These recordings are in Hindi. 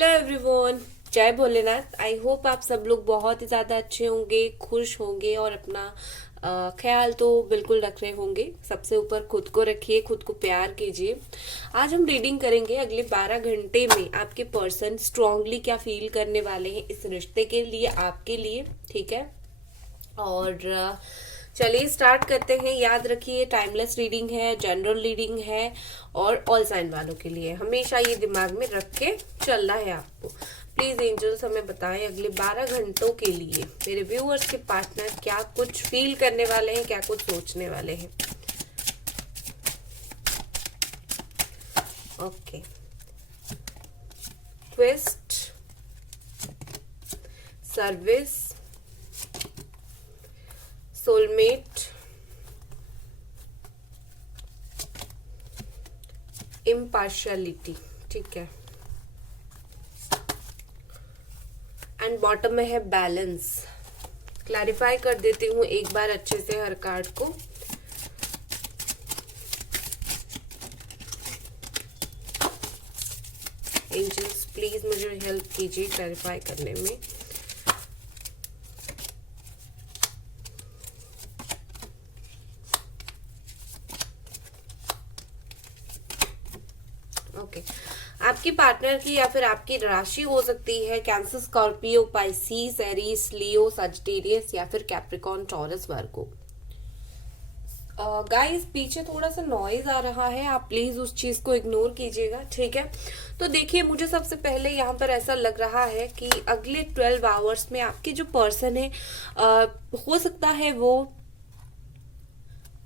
हेलो एवरीवन, जय भोलेनाथ। आई होप आप सब लोग बहुत ही ज़्यादा अच्छे होंगे, खुश होंगे और अपना ख्याल तो बिल्कुल रख रहे होंगे। सबसे ऊपर खुद को रखिए, खुद को प्यार कीजिए। आज हम रीडिंग करेंगे अगले 12 घंटे में आपके पर्सन स्ट्रांगली क्या फील करने वाले हैं इस रिश्ते के लिए, आपके लिए। ठीक है, और चलिए स्टार्ट करते हैं। याद रखिए टाइमलेस रीडिंग है, जनरल रीडिंग है और ऑल साइन वालों के लिए। हमेशा ये दिमाग में रख के चलना है आपको। प्लीज एंजल्स हमें बताएं अगले 12 घंटों के लिए मेरे व्यूअर्स के पार्टनर क्या कुछ फील करने वाले हैं, क्या कुछ सोचने वाले हैं। Okay, twist, service, soulmate, impartiality. ठीक है, एंड बॉटम में है बैलेंस। क्लैरिफाई कर देती हूँ एक बार अच्छे से हर कार्ड को। एंजल्स प्लीज मुझे हेल्प कीजिए क्लैरिफाई करने में। ओके, आपकी पार्टनर की या फिर आपकी राशि हो सकती है कैंसर, स्कॉर्पियो, पाइसिस, एरीज, लियो, सजिटेरियस या फिर कैप्रिकॉर्न, टॉरस, वर्गो। गाइस पीछे थोड़ा सा नॉइज आ रहा है, आप प्लीज उस चीज को इग्नोर कीजिएगा। ठीक है, तो देखिए मुझे सबसे पहले यहाँ पर ऐसा लग रहा है कि अगले 12 आवर्स में आपके जो पर्सन है हो सकता है वो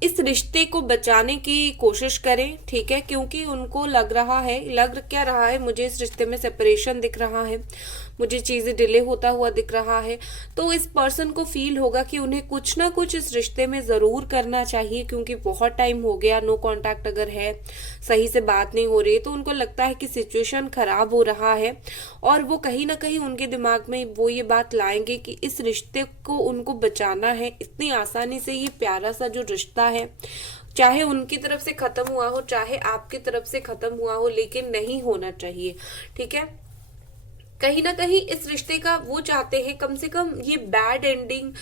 इस रिश्ते को बचाने की कोशिश करें। ठीक है, क्योंकि उनको लग रहा है, लग क्या रहा है, मुझे इस रिश्ते में सेपरेशन दिख रहा है, मुझे चीजें डिले होता हुआ दिख रहा है। तो इस पर्सन को फील होगा कि उन्हें कुछ ना कुछ इस रिश्ते में जरूर करना चाहिए, क्योंकि बहुत टाइम हो गया, नो कांटेक्ट अगर है, सही से बात नहीं हो रही, तो उनको लगता है कि सिचुएशन खराब हो रहा है। और वो कहीं ना कहीं उनके दिमाग में वो ये बात लाएंगे कि इस रिश्ते को उनको बचाना है। इतनी आसानी से ये प्यारा सा जो रिश्ता है, चाहे उनकी तरफ से खत्म हुआ हो चाहे आपकी तरफ से खत्म हुआ हो, लेकिन नहीं होना चाहिए। ठीक है, कहीं ना कहीं इस रिश्ते का वो चाहते हैं कम से कम ये बैड एंडिंग,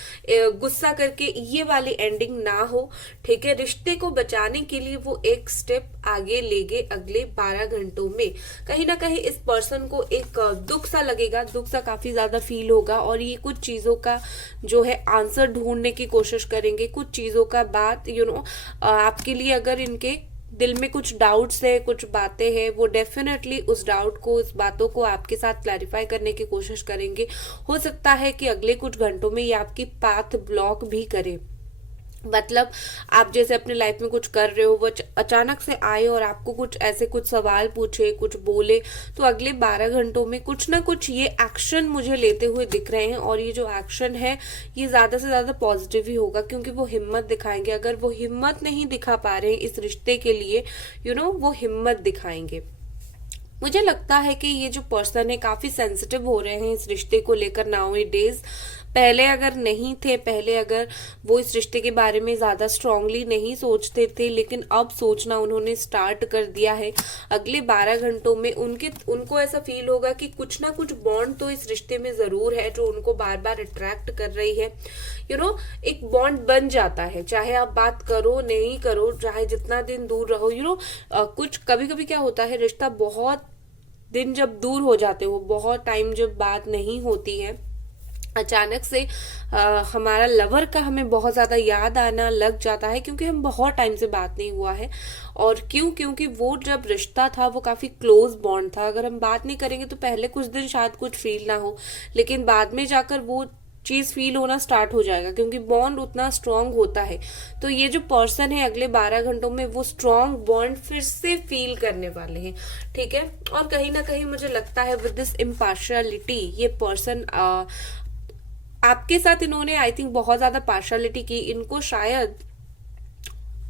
गुस्सा करके ये वाली एंडिंग ना हो। ठीक है, रिश्ते को बचाने के लिए वो एक स्टेप आगे ले गए अगले 12 घंटों में। कहीं ना कहीं इस पर्सन को एक दुख सा लगेगा, दुख सा काफी ज्यादा फील होगा, और ये कुछ चीजों का जो है आंसर ढूंढने की कोशिश करेंगे। कुछ चीजों का बात आपके लिए अगर इनके दिल में कुछ डाउट्स है, कुछ बातें हैं, वो डेफिनेटली उस डाउट को, उस बातों को आपके साथ क्लैरिफाई करने की कोशिश करेंगे। हो सकता है कि अगले कुछ घंटों में ये आपकी पाथ ब्लॉक भी करे। मतलब आप जैसे अपने लाइफ में कुछ कर रहे हो, वो अचानक से आए और आपको कुछ ऐसे कुछ सवाल पूछे, कुछ बोले, तो अगले 12 घंटों में कुछ ना कुछ ये एक्शन मुझे लेते हुए दिख रहे हैं। और ये जो एक्शन है ये ज्यादा से ज्यादा पॉजिटिव ही होगा, क्योंकि वो हिम्मत दिखाएंगे। अगर वो हिम्मत नहीं दिखा पा रहे हैं इस रिश्ते के लिए, वो हिम्मत दिखाएंगे। मुझे लगता है कि ये जो पर्सन है काफी सेंसिटिव हो रहे हैं इस रिश्ते को लेकर नाउ डेज। पहले अगर नहीं थे, पहले अगर वो इस रिश्ते के बारे में ज्यादा स्ट्रांगली नहीं सोचते थे, लेकिन अब सोचना उन्होंने स्टार्ट कर दिया है। अगले 12 घंटों में उनको ऐसा फील होगा कि कुछ ना कुछ बॉन्ड तो इस रिश्ते में जरूर है जो उनको बार बार अट्रैक्ट कर रही है। एक बॉन्ड बन जाता है, चाहे आप बात करो नहीं करो, चाहे जितना दिन दूर रहो। कुछ कभी कभी क्या होता है, रिश्ता बहुत दिन जब दूर हो जाते हो, बहुत टाइम जब बात नहीं होती है, अचानक से हमारा लवर का हमें बहुत ज्यादा याद आना लग जाता है, क्योंकि हम बहुत टाइम से बात नहीं हुआ है। और क्योंकि वो जब रिश्ता था वो काफी क्लोज बॉन्ड था। अगर हम बात नहीं करेंगे तो पहले कुछ दिन शायद कुछ फील ना हो, लेकिन बाद में जाकर वो चीज फील होना स्टार्ट हो जाएगा, क्योंकि बॉन्ड उतना स्ट्रांग होता है। तो ये जो पर्सन है अगले 12 घंटों में वो स्ट्रांग बॉन्ड फिर से फील करने वाले हैं। ठीक है, और कहीं ना कहीं मुझे लगता है विद दिस इम्पार्शियलिटी ये पर्सन आपके साथ, इन्होंने आई थिंक बहुत ज्यादा पार्शियलिटी की। इनको शायद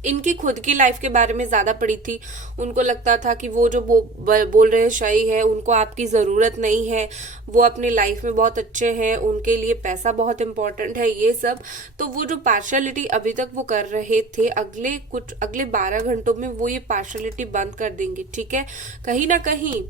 इनकी खुद की लाइफ के बारे में ज्यादा पड़ी थी। उनको लगता था कि वो जो बोल रहे सही है, उनको आपकी जरूरत नहीं है, वो अपनी लाइफ में बहुत अच्छे हैं, उनके लिए पैसा बहुत इंपॉर्टेंट है, ये सब। तो वो जो पार्शलिटी अभी तक वो कर रहे थे, अगले 12 घंटों में वो ये पार्शलिटी बंद कर देंगे। ठीक है, कहीं ना कहीं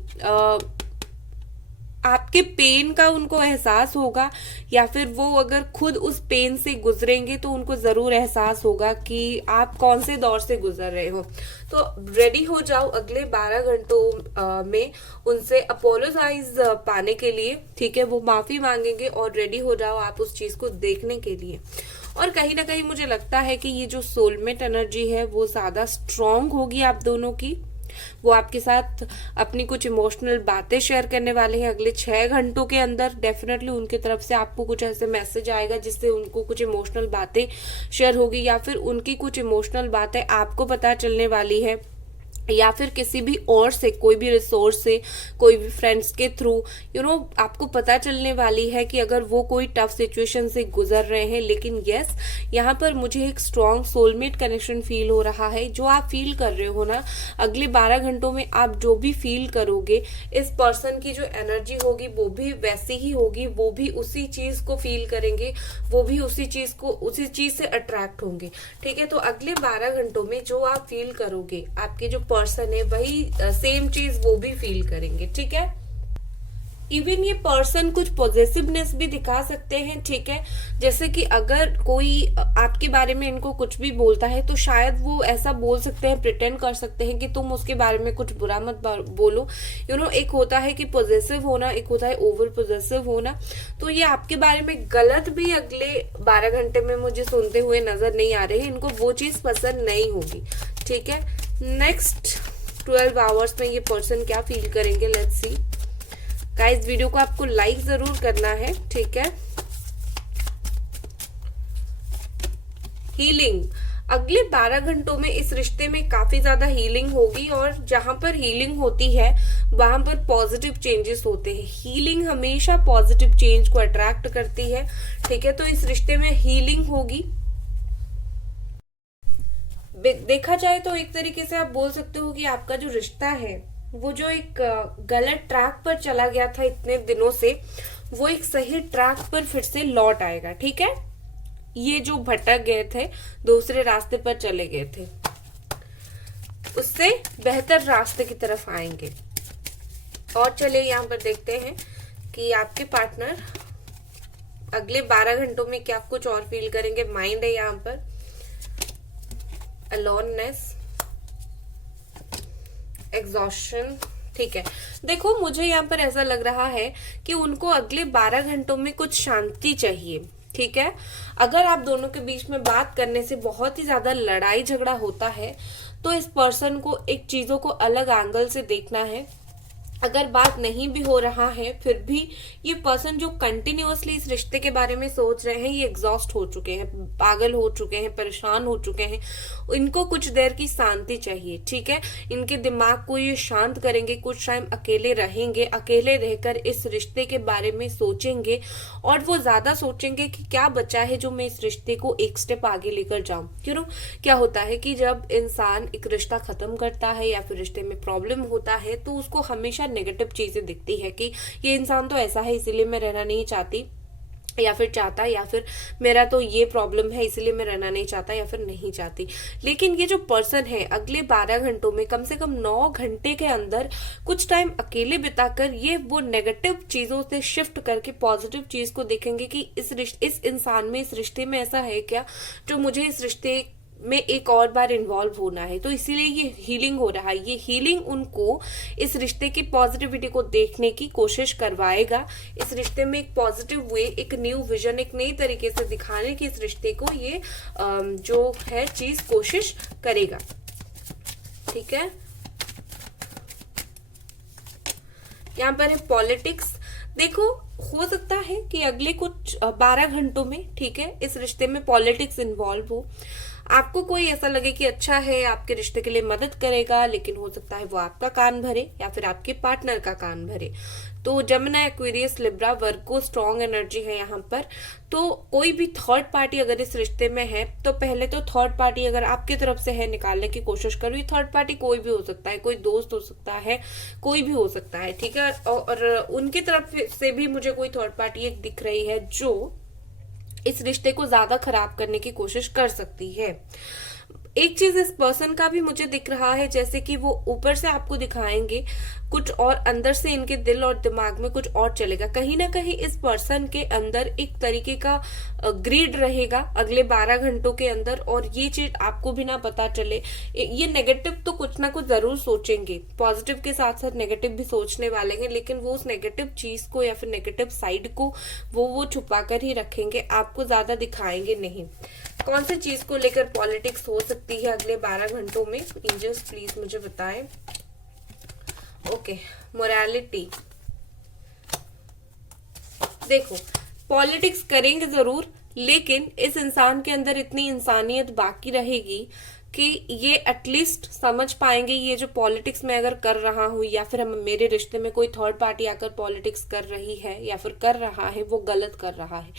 आपके पेन का उनको एहसास होगा, या फिर वो अगर खुद उस पेन से गुजरेंगे तो उनको जरूर एहसास होगा कि आप कौन से दौर से गुजर रहे हो। तो रेडी हो जाओ अगले 12 घंटों में उनसे अपोलोजाइज पाने के लिए, ठीक है। वो माफी मांगेंगे और रेडी हो जाओ आप उस चीज को देखने के लिए। और कहीं ना कहीं मुझे लगता है कि ये जो सोलमेट एनर्जी है वो ज्यादा स्ट्रांग होगी आप दोनों की। वो आपके साथ अपनी कुछ इमोशनल बातें शेयर करने वाले हैं अगले 6 घंटों के अंदर। डेफिनेटली उनकी तरफ से आपको कुछ ऐसे मैसेज आएगा जिससे उनको कुछ इमोशनल बातें शेयर होगी, या फिर उनकी कुछ इमोशनल बातें आपको पता चलने वाली है, या फिर किसी भी और से, कोई भी रिसोर्स से, कोई भी फ्रेंड्स के थ्रू आपको पता चलने वाली है कि अगर वो कोई टफ सिचुएशन से गुजर रहे हैं। लेकिन यस, यहाँ पर मुझे एक स्ट्रॉन्ग सोलमेट कनेक्शन फील हो रहा है। जो आप फील कर रहे हो ना, अगले 12 घंटों में आप जो भी फील करोगे, इस पर्सन की जो एनर्जी होगी वो भी वैसी ही होगी। वो भी उसी चीज को फील करेंगे, वो भी उसी चीज से अट्रैक्ट होंगे, ठीक है। तो अगले 12 घंटों में जो आप फील करोगे, आपके जो पर्सन है वही सेम चीज वो भी फील करेंगे, ठीक है। इवन ये पर्सन कुछ पॉजिटिवनेस भी दिखा सकते हैं, ठीक है। जैसे कि अगर कोई आपके बारे में इनको कुछ भी बोलता है तो शायद वो ऐसा बोल सकते हैं, प्रिटेंड कर सकते हैं कि तुम उसके बारे में कुछ बुरा मत बोलो। एक होता है कि पॉजिटिव होना, एक होता है ओवर पॉजिटिव होना। तो ये आपके बारे में गलत भी अगले 12 घंटे में मुझे सुनते हुए नजर नहीं आ रहे हैं। इनको वो चीज पसंद नहीं होगी, ठीक है। नेक्स्ट 12 आवर्स में ये पर्सन क्या फील करेंगे, लेट्स सी। गाइस, वीडियो को आपको लाइक जरूर करना है, ठीक है। हीलिंग, अगले 12 घंटों में इस रिश्ते में काफी ज्यादा हीलिंग होगी, और जहां पर हीलिंग होती है वहां पर पॉजिटिव चेंजेस होते हैं। हीलिंग हमेशा पॉजिटिव चेंज को अट्रैक्ट करती है, ठीक है। तो इस रिश्ते में हीलिंग होगी। देखा जाए तो एक तरीके से आप बोल सकते हो कि आपका जो रिश्ता है वो जो एक गलत ट्रैक पर चला गया था इतने दिनों से, वो एक सही ट्रैक पर फिर से लौट आएगा, ठीक है। ये जो भटक गए थे, दूसरे रास्ते पर चले गए थे, उससे बेहतर रास्ते की तरफ आएंगे। और चलिए यहाँ पर देखते हैं कि आपके पार्टनर अगले 12 घंटों में क्या कुछ और फील करेंगे। माइंड है यहाँ पर, अलोननेस, एग्जॉशन, ठीक है। देखो, मुझे यहाँ पर ऐसा लग रहा है कि उनको अगले 12 घंटों में कुछ शांति चाहिए, ठीक है। अगर आप दोनों के बीच में बात करने से बहुत ही ज्यादा लड़ाई झगड़ा होता है तो इस पर्सन को एक चीजों को अलग एंगल से देखना है। अगर बात नहीं भी हो रहा है फिर भी ये पर्सन जो कंटिन्यूअसली इस रिश्ते के बारे में सोच रहे हैं, ये एग्जॉस्ट हो चुके हैं, पागल हो चुके हैं, परेशान हो चुके हैं। इनको कुछ देर की शांति चाहिए, ठीक है। इनके दिमाग को ये शांत करेंगे, कुछ टाइम अकेले रहेंगे, अकेले रहकर इस रिश्ते के बारे में सोचेंगे, और वो ज्यादा सोचेंगे कि क्या बचा है जो मैं इस रिश्ते को एक स्टेप आगे लेकर जाऊं। क्या होता है कि जब इंसान एक रिश्ता खत्म करता है या फिर रिश्ते में प्रॉब्लम होता है तो उसको हमेशा नेगेटिव चीजें दिखती है कि ये इंसान तो ऐसा है इसलिए मैं रहना नहीं चाहती, या फिर चाहता, या फिर मेरा तो ये प्रॉब्लम है इसलिए मैं रहना नहीं चाहता या फिर नहीं चाहती। लेकिन ये जो पर्सन है अगले 12 घंटों में कम से कम 9 घंटे के अंदर कुछ टाइम अकेले बिताकर ये वो नेगेटिव चीजों से शिफ्ट करके पॉजिटिव चीज को देखेंगे कि इस इंसान में, इस रिश्ते में ऐसा है क्या जो मुझे इस रिश्ते में एक और बार इन्वॉल्व होना है। तो इसीलिए ये हीलिंग हो रहा है। ये हीलिंग उनको इस रिश्ते की पॉजिटिविटी को देखने की कोशिश करवाएगा, इस रिश्ते में एक पॉजिटिव वे, एक न्यू विजन, एक नई तरीके से दिखाने की इस रिश्ते को ये जो है चीज कोशिश करेगा, ठीक है। यहाँ पर है पॉलिटिक्स। देखो, हो सकता है कि अगले कुछ 12 घंटों में, ठीक है, इस रिश्ते में पॉलिटिक्स इन्वॉल्व हो। आपको कोई ऐसा लगे कि अच्छा है, आपके रिश्ते के लिए मदद करेगा, लेकिन हो सकता है वो आपका कान भरे या फिर आपके पार्टनर का कान भरे। तो जमुना, एक्वेरियस, लिब्रा, वर्गो स्ट्रॉन्ग एनर्जी है यहाँ पर। तो कोई भी थर्ड पार्टी अगर इस रिश्ते में है तो पहले तो थर्ड पार्टी अगर आपकी तरफ से है निकालने की कोशिश करो। ये थर्ड पार्टी कोई भी हो सकता है, कोई दोस्त हो सकता है, कोई भी हो सकता है, ठीक है। और उनकी तरफ से भी मुझे कोई थर्ड पार्टी एक दिख रही है जो इस रिश्ते को ज्यादा खराब करने की कोशिश कर सकती है। एक चीज इस पर्सन का भी मुझे दिख रहा है, जैसे कि वो ऊपर से आपको दिखाएंगे कुछ और, अंदर से इनके दिल और दिमाग में कुछ और चलेगा। कहीं ना कहीं इस पर्सन के अंदर एक तरीके का ग्रीड रहेगा अगले 12 घंटों के अंदर, और ये चीज आपको भी ना पता चले। ये नेगेटिव तो कुछ ना कुछ जरूर सोचेंगे, पॉजिटिव के साथ साथ नेगेटिव भी सोचने वाले हैं, लेकिन वो उस नेगेटिव चीज को या फिर नेगेटिव साइड को वो छुपा कर ही रखेंगे, आपको ज्यादा दिखाएंगे नहीं। कौन सी चीज को लेकर पॉलिटिक्स हो सकती है अगले 12 घंटों में, एंजल्स प्लीज मुझे बताएं। Okay, morality. देखो, पॉलिटिक्स करेंगे जरूर, लेकिन इस इंसान के अंदर इतनी इंसानियत बाकी रहेगी कि ये एटलीस्ट समझ पाएंगे ये जो पॉलिटिक्स में अगर कर रहा हूं, या फिर मेरे रिश्ते में कोई थर्ड पार्टी आकर पॉलिटिक्स कर रही है या फिर कर रहा है, वो गलत कर रहा है।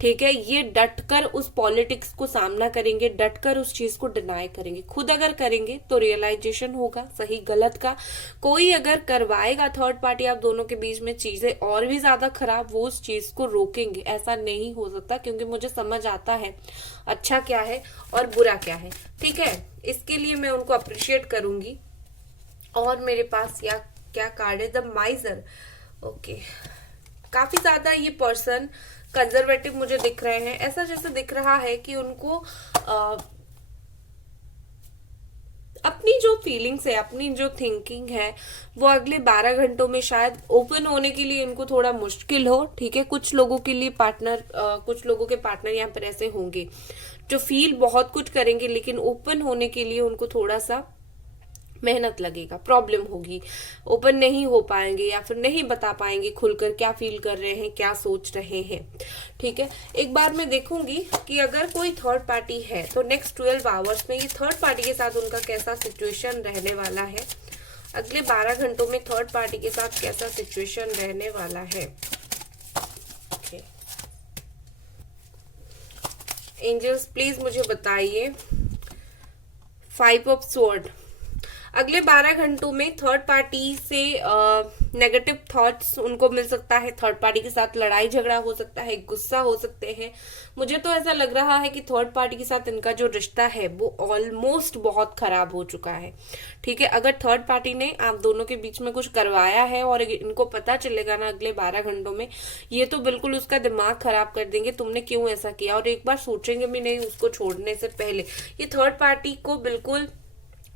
ठीक है, ये डटकर उस पॉलिटिक्स को सामना करेंगे, डटकर उस चीज को डिनाई करेंगे। खुद अगर करेंगे तो रियलाइजेशन होगा सही गलत का। कोई अगर करवाएगा थर्ड पार्टी आप दोनों के बीच में चीजें और भी ज्यादा खराब, वो उस चीज को रोकेंगे। ऐसा नहीं हो सकता, क्योंकि मुझे समझ आता है अच्छा क्या है और बुरा क्या है। ठीक है, इसके लिए मैं उनको अप्रिशिएट करूंगी। और मेरे पास या क्या कार्ड है, द माइजर। ओके, काफी ज्यादा ये पर्सन कंजर्वेटिव मुझे दिख रहे हैं। ऐसा जैसे दिख रहा है कि उनको अपनी जो फीलिंग्स है, अपनी जो थिंकिंग है, वो अगले 12 घंटों में शायद ओपन होने के लिए इनको थोड़ा मुश्किल हो। ठीक है, कुछ लोगों के लिए पार्टनर, कुछ लोगों के पार्टनर यहाँ पर ऐसे होंगे जो फील बहुत कुछ करेंगे, लेकिन ओपन होने के लिए उनको थोड़ा सा मेहनत लगेगा, प्रॉब्लम होगी, ओपन नहीं हो पाएंगे या फिर नहीं बता पाएंगे खुलकर क्या फील कर रहे हैं, क्या सोच रहे हैं। ठीक है, एक बार मैं देखूंगी कि अगर कोई थर्ड पार्टी है तो नेक्स्ट 12 आवर्स में ये थर्ड पार्टी के साथ उनका कैसा सिचुएशन रहने वाला है। अगले 12 घंटों में थर्ड पार्टी के साथ कैसा सिचुएशन रहने वाला है। एंजल्स प्लीज मुझे बताइए। 5 ऑफ स्वॉर्ड। अगले 12 घंटों में थर्ड पार्टी से नेगेटिव थॉट्स उनको मिल सकता है, थर्ड पार्टी के साथ लड़ाई झगड़ा हो सकता है, गुस्सा हो सकते हैं। मुझे तो ऐसा लग रहा है कि थर्ड पार्टी के साथ इनका जो रिश्ता है वो ऑलमोस्ट बहुत खराब हो चुका है। ठीक है, अगर थर्ड पार्टी ने आप दोनों के बीच में कुछ करवाया है और इनको पता चलेगा ना अगले 12 घंटों में, ये तो बिल्कुल उसका दिमाग खराब कर देंगे, तुमने क्यों ऐसा किया, और एक बार सोचेंगे भी नहीं उसको छोड़ने से पहले। ये थर्ड पार्टी को बिल्कुल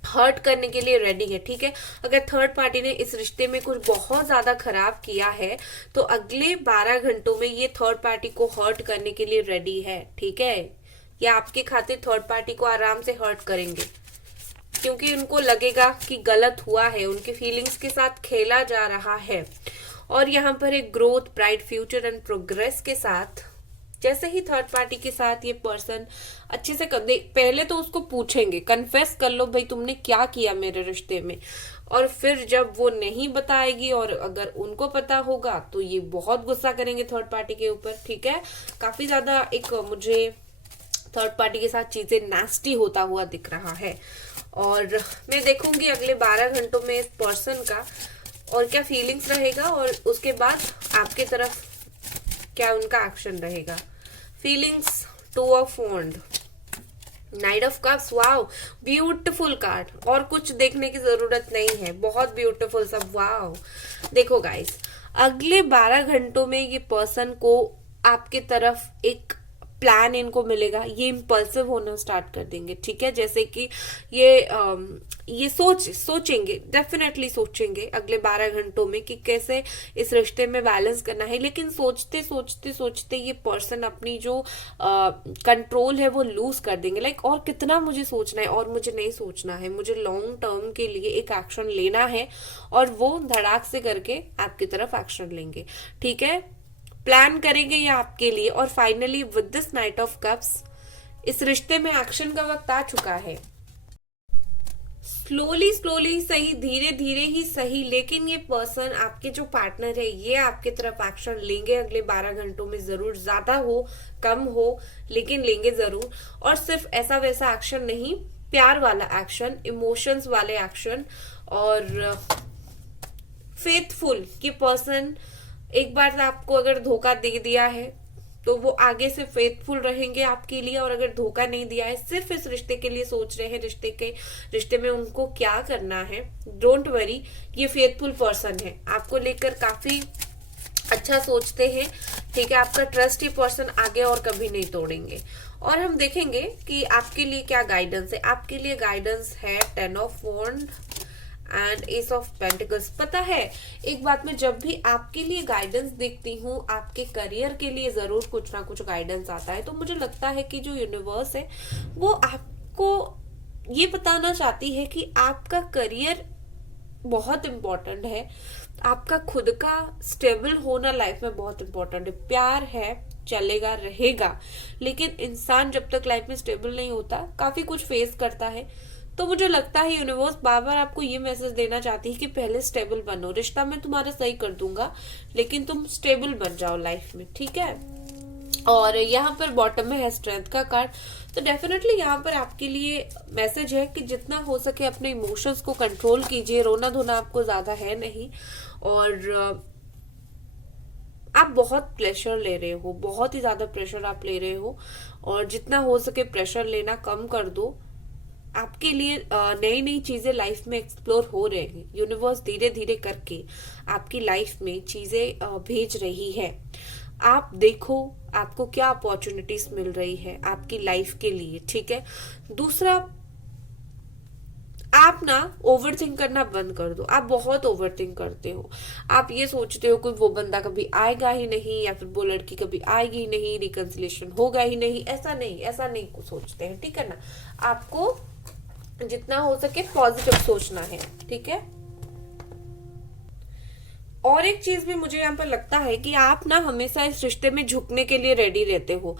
हर्ट करने के लिए रेडी है। ठीक है, अगर थर्ड पार्टी ने इस रिश्ते में कुछ बहुत ज्यादा खराब किया है तो अगले 12 घंटों में ये थर्ड पार्टी को हर्ट करने के लिए रेडी है। ठीक है, या आपके खातिर थर्ड पार्टी को आराम से हर्ट करेंगे, क्योंकि उनको लगेगा कि गलत हुआ है, उनके फीलिंग्स के साथ खेला जा रहा है। और यहाँ पर एक growth, bright future and progress के साथ जैसे ही थर्ड पार्टी के साथ ये पर्सन अच्छे से पहले तो उसको पूछेंगे, कन्फेस कर लो भाई तुमने क्या किया मेरे रिश्ते में, और फिर जब वो नहीं बताएगी और अगर उनको पता होगा तो ये बहुत गुस्सा करेंगे थर्ड पार्टी के ऊपर। ठीक है, काफी ज्यादा एक मुझे थर्ड पार्टी के साथ चीजें नास्टी होता हुआ दिख रहा है। और मैं देखूंगी अगले 12 घंटों में इस पर्सन का और क्या फीलिंग्स रहेगा, और उसके बाद आपके तरफ क्या उनका एक्शन रहेगा। Feelings, 2 of wand, knight of cups. Wow, beautiful card, और कुछ देखने की जरूरत नहीं है, बहुत ब्यूटीफुल सब। वाओ, देखो गाइस, अगले 12 घंटों में ये पर्सन को आपके तरफ एक प्लान इनको मिलेगा, ये इम्पल्सिव होना स्टार्ट कर देंगे। ठीक है, जैसे कि ये सोचेंगे, डेफिनेटली सोचेंगे अगले 12 घंटों में कि कैसे इस रिश्ते में बैलेंस करना है, लेकिन सोचते सोचते सोचते ये पर्सन अपनी जो कंट्रोल है वो लूज कर देंगे। लाइक और कितना मुझे सोचना है, और मुझे नहीं सोचना है, मुझे लॉन्ग टर्म के लिए एक एक्शन लेना है, और वो धड़ाक से करके आपकी तरफ एक्शन लेंगे। ठीक है, प्लान करेंगे ये आपके लिए। और finally with this night of cups, इस रिश्ते में एक्शन का वक्त आ चुका है। स्लोली स्लोली सही, धीरे धीरे ही सही, लेकिन ये पर्सन, आपके जो पार्टनर है, ये आपके तरफ एक्शन लेंगे अगले 12 घंटों में। जरूर ज्यादा हो कम हो, लेकिन लेंगे जरूर। और सिर्फ ऐसा वैसा एक्शन नहीं, प्यार वाला एक्शन, इमोशंस वाले एक्शन, और फेथफुल। ये पर्सन एक बार आपको अगर धोखा दे दिया है तो वो आगे से फेथफुल रहेंगे आपके लिए, और अगर धोखा नहीं दिया है, सिर्फ इस रिश्ते के लिए सोच रहे हैं, रिश्ते में उनको क्या करना है, डोंट वरी, ये फेथफुल पर्सन है, आपको लेकर काफी अच्छा सोचते हैं, ठीक है। आपका ट्रस्ट ये पर्सन आगे और कभी नहीं तोड़ेंगे। और हम देखेंगे कि आपके लिए क्या गाइडेंस है। आपके लिए गाइडेंस है 10 of wand and ace of pentacles. पता है, एक बात मैं जब भी आपके लिए गाइडेंस देखती हूँ, आपके करियर के लिए जरूर कुछ ना कुछ गाइडेंस आता है, तो मुझे लगता है कि जो यूनिवर्स है वो आपको ये बताना चाहती है कि आपका करियर बहुत इम्पोर्टेंट है, आपका खुद का स्टेबल होना लाइफ में बहुत इम्पोर्टेंट है। प्यार है, चलेगा, रहेगा, लेकिन इंसान जब तक लाइफ में स्टेबल नहीं होता, काफी कुछ फेस करता है। तो मुझे लगता है यूनिवर्स बार बार आपको ये मैसेज देना चाहती है कि पहले स्टेबल बनो, रिश्ता मैं तुम्हारा सही कर दूंगा, लेकिन तुम स्टेबल बन जाओ लाइफ में, ठीक है। और यहाँ पर बॉटम में है स्ट्रेंथ का कार्ड, तो डेफिनेटली यहाँ पर आपके लिए मैसेज है कि जितना हो सके अपने इमोशंस को कंट्रोल कीजिए, रोना धोना आपको ज्यादा है नहीं, और आप बहुत प्रेशर ले रहे हो, बहुत ही ज्यादा प्रेशर आप ले रहे हो, और जितना हो सके प्रेशर लेना कम कर दो। आपके लिए नई नई चीजें लाइफ में एक्सप्लोर हो रहे हैं, यूनिवर्स धीरे धीरे करके आपकी लाइफ में चीजें भेज रही है। आप देखो आपको क्या अपॉर्चुनिटीज मिल रही है आपकी लाइफ के लिए, ठीक है। दूसरा, आप ना ओवरथिंक करना बंद कर दो। आप बहुत ओवरथिंक करते हो, आप ये सोचते हो कि वो बंदा कभी आएगा ही नहीं, या फिर वो लड़की कभी आएगी ही नहीं, रिकंसिलेशन होगा ही नहीं। ऐसा नहीं सोचते हैं, ठीक है ना। आपको जितना हो सके पॉजिटिव सोचना है, ठीक है। और एक चीज भी मुझे यहाँ पर लगता है कि आप ना हमेशा इस रिश्ते में झुकने के लिए रेडी रहते हो।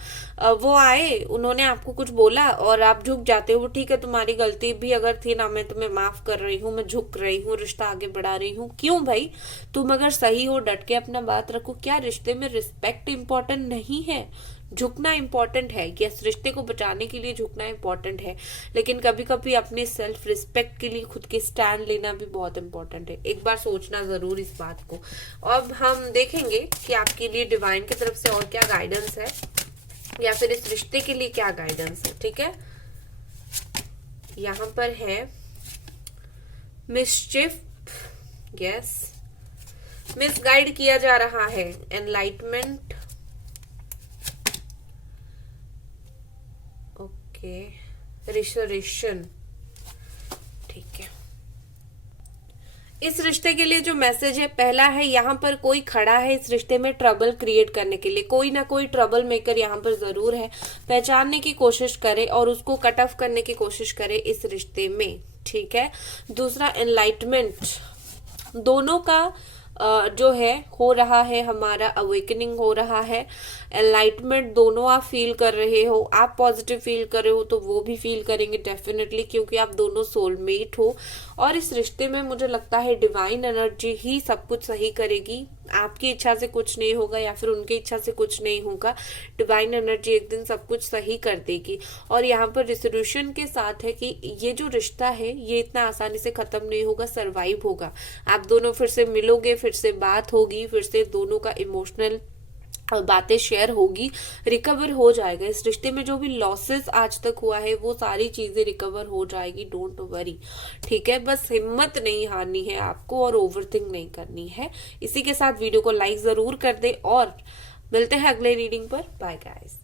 वो आए, उन्होंने आपको कुछ बोला और आप झुक जाते हो, ठीक है तुम्हारी गलती भी अगर थी ना, मैं तुम्हें माफ कर रही हूँ, मैं झुक रही हूँ, रिश्ता आगे बढ़ा रही हूँ। क्यों भाई, तुम अगर सही हो, डट के अपना बात रखो। क्या रिश्ते में रिस्पेक्ट इंपॉर्टेंट नहीं है? झुकना इंपॉर्टेंट है, यस, रिश्ते को बचाने के लिए झुकना इंपॉर्टेंट है, लेकिन कभी कभी अपने सेल्फ रिस्पेक्ट के लिए खुद के स्टैंड लेना भी बहुत इंपॉर्टेंट है। एक बार सोचना जरूर इस बात को। अब हम देखेंगे कि आपके लिए डिवाइन की तरफ से और क्या गाइडेंस है, या फिर इस रिश्ते के लिए क्या गाइडेंस है, ठीक है। यहाँ पर है मिसचिफ, यस, मिसगाइड किया जा रहा है, एनलाइटमेंट, रिसोरेशन, ठीक है। इस रिश्ते के लिए जो मैसेज है, पहला है यहाँ पर कोई खड़ा है इस रिश्ते में ट्रबल क्रिएट करने के लिए, कोई ना कोई ट्रबल मेकर यहाँ पर जरूर है। पहचानने की कोशिश करे और उसको कट ऑफ करने की कोशिश करे इस रिश्ते में, ठीक है। दूसरा, एनलाइटमेंट, दोनों का जो है हो रहा है, हमारा अवेकनिंग हो रहा है, एनलाइटमेंट दोनों आप फील कर रहे हो। आप पॉजिटिव फील कर रहे हो तो वो भी फील करेंगे डेफिनेटली, क्योंकि आप दोनों सोलमेट हो। और इस रिश्ते में मुझे लगता है डिवाइन एनर्जी ही सब कुछ सही करेगी। आपकी इच्छा से कुछ नहीं होगा या फिर उनकी इच्छा से कुछ नहीं होगा, डिवाइन एनर्जी एक दिन सब कुछ सही कर देगी। और यहाँ पर रिसोल्यूशन के साथ है कि ये जो रिश्ता है ये इतना आसानी से खत्म नहीं होगा, सरवाइव होगा। आप दोनों फिर से मिलोगे, फिर से बात होगी, फिर से दोनों का इमोशनल बातें शेयर होगी, रिकवर हो जाएगा। इस रिश्ते में जो भी लॉसेस आज तक हुआ है वो सारी चीजें रिकवर हो जाएगी, डोंट वरी, ठीक है। बस हिम्मत नहीं हारनी है आपको और ओवरथिंक नहीं करनी है। इसी के साथ वीडियो को लाइक जरूर कर दे और मिलते हैं अगले रीडिंग पर। Bye guys.